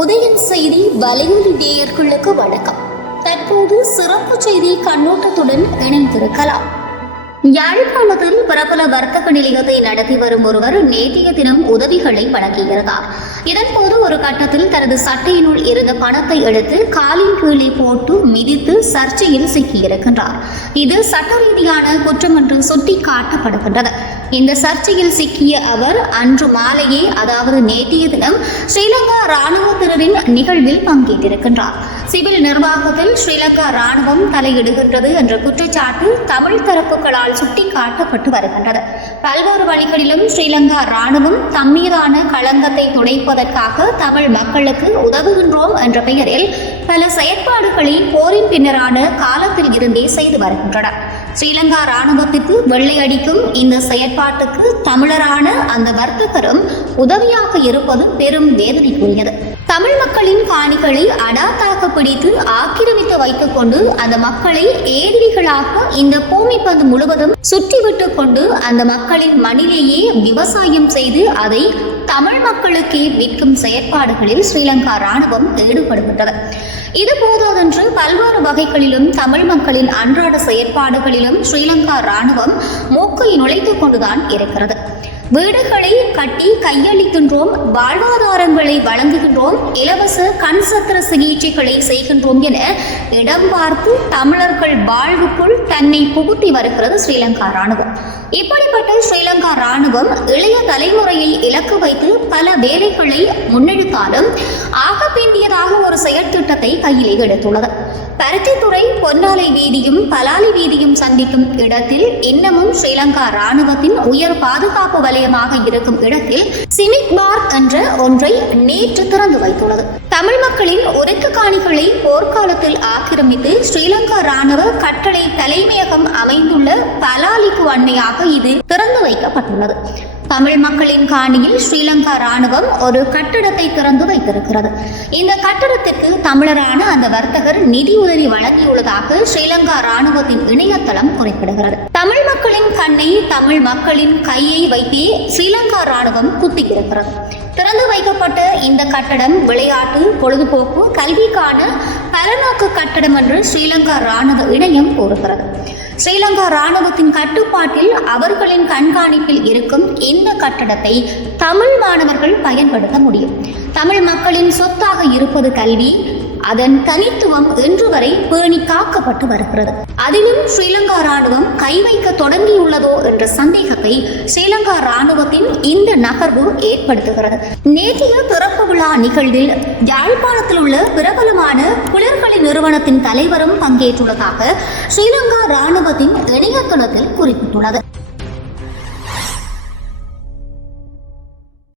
உதயன் செய்தி வலையொலி நேயர்களுக்கு வணக்கம். தற்போது சிறப்பு செய்தி கண்ணோட்டத்துடன் இணைந்திருக்கலாம். யாழ்ப்பாணத்தில் பிரபல வர்த்தக நிலையத்தை நடத்தி வரும் ஒருவர் நேற்றைய தினம் உதவிகளை வழங்கியிருந்தார். இதன்போது ஒரு கட்டத்தில் தனது சட்டையினுள் இருந்த பணத்தை எடுத்து காலின் கீழே போட்டு மிதித்து சர்ச்சையில் சிக்கியிருக்கின்றார். இது சட்ட ரீதியான குற்றம் என்று சுட்டிக்காட்டப்படுகின்றது. இந்த சர்ச்சையில் சிக்கிய அவர் அன்று மாலையே, அதாவது நேற்றைய தினம் ஸ்ரீலங்கா இராணுவத்தினரின் நிகழ்வில் பங்கேற்றிருக்கின்றார். சிவில் நிர்வாகத்தில் ஸ்ரீலங்கா இராணுவம் தலையிடுகின்றது என்ற குற்றச்சாட்டு தமிழ் தரப்புகளால் சுட்டிக்காட்டப்பட்டு வருகின்றது. பல்வேறு வழிகளிலும் ஸ்ரீலங்கா இராணுவம் தம்மீதான களங்கத்தை துடைப்பதற்காக தமிழ் மக்களுக்கு உதவுகின்றோம் என்ற பெயரில் பல செயற்பாடுகளை போரின் பின்னரான காலத்தில் இருந்தே செய்து வருகின்றனர். ஸ்ரீலங்கா இராணுவத்திற்கு வெள்ளை அடிக்கும் இந்த செயற்பாட்டுக்கு தமிழரான அந்த வர்த்தகரும் உதவியாக இருப்பது பெரும் வேதனைக்குரியது. தமிழ் மக்களின் காணிகளை அடாத்தாக பிடித்து ஆக்கிரமித்து வைத்துக் கொண்டு அந்த மக்களை ஏதிரிகளாக இந்த பூமி பந்து முழுவதும் சுற்றிவிட்டுக் கொண்டு அந்த மக்களின் மண்ணிலேயே விவசாயம் செய்து அதை தமிழ் மக்களுக்கே விற்கும் செயற்பாடுகளில் ஸ்ரீலங்கா இராணுவம் ஈடுபடுகின்றது. இது போதாதென்று பல்வேறு வகைகளிலும் தமிழ் மக்களின் அன்றாட செயற்பாடுகளிலும் ஸ்ரீலங்கா இராணுவம் மூக்கை நுழைத்துக் கொண்டுதான் இருக்கிறது. வீடுகளை கட்டி கையளிக்கின்றோம், வாழ்வாதாரங்களை வழங்குகின்றோம், இலவச கண் சத்திர சிகிச்சைகளை செய்கின்றோம் என இடம் பார்த்து தமிழர்கள் வாழ்வுக்குள் தன்னை புகுத்தி வருகிறது ஸ்ரீலங்கா இராணுவம். இப்படிப்பட்ட ஸ்ரீலங்கா இராணுவம் இளைய தலைமுறையை இலக்கு வைத்து பல வேலைகளை முன்னெடுத்தாலும் ஆக வேண்டியதாக ஒரு செயற்திட்டத்தை கையிலே எடுத்துள்ளது. பருத்தித்துறை பொன்னாலை வீதியும் பலாலி வீதியும் சந்திக்கும் இடத்தில் இன்னமும் ஸ்ரீலங்கா இராணுவத்தின் உயர் பாதுகாப்பு வலயமாக இருக்கும் இடத்தில் சிமிக் பார் என்ற ஒன்றை நேற்று திறந்து வைத்துள்ளது. தமிழ் மக்களின் உரைக்கு காணிகளை போர்க்காலத்தில் ஆக்கிரமித்து ஸ்ரீலங்கா இராணுவ கட்டளை தலைமையகம் அமைந்துள்ள பலாலிக்கு அண்மையாக இது திறந்து வைக்கப்பட்டுள்ளது. தமிழ் மக்களின் காணியில் ஸ்ரீலங்கா இராணுவம் ஒரு கட்டடத்தை திறந்து வைத்திருக்கிறது. இந்த கட்டடத்திற்கு தமிழரான அந்த வர்த்தகர் நிதி உதவி வழங்கியுள்ளதாக ஸ்ரீலங்கா இராணுவத்தின் இணையதளம் குறிப்பிடுகிறது. தமிழ் மக்களின் கண்ணை தமிழ் மக்களின் கையை வைத்தே ஸ்ரீலங்கா இராணுவம் குத்தியிருக்கிறது. திறந்து வைக்கப்பட்ட இந்த கட்டடம் விளையாட்டு, பொழுதுபோக்கு, கல்விக்கான பலநோக்கு கட்டடம் என்று ஸ்ரீலங்கா இராணுவ இணையம் கூறுகிறது. ஸ்ரீலங்கா இராணுவத்தின் கட்டுப்பாட்டில் அவர்களின் கண்காணிப்பில் இருக்கும் இந்த கட்டடத்தை தமிழ் மாணவர்கள் பயன்படுத்த முடியும். தமிழ் மக்களின் சொத்தாக இருப்பது கல்வி. அதன் தனித்துவம் இன்று வரை பேணி காக்கப்பட்டு வருகிறது. அதிலும் ஸ்ரீலங்கா இராணுவம் கை வைக்க தொடங்கியுள்ளதோ என்ற சந்தேகத்தை ஸ்ரீலங்கா இராணுவத்தின் இந்த நகர்வு ஏற்படுத்துகிறது. நேற்றைய திறப்பு விழா நிகழ்வில் யாழ்ப்பாணத்தில் உள்ள பிரபலமான குளிர்கலை நிறுவனத்தின் தலைவரும் பங்கேற்றுள்ளதாக ஸ்ரீலங்கா இராணுவத்தின் இணையதளத்தில் குறிப்பிட்டுள்ளது.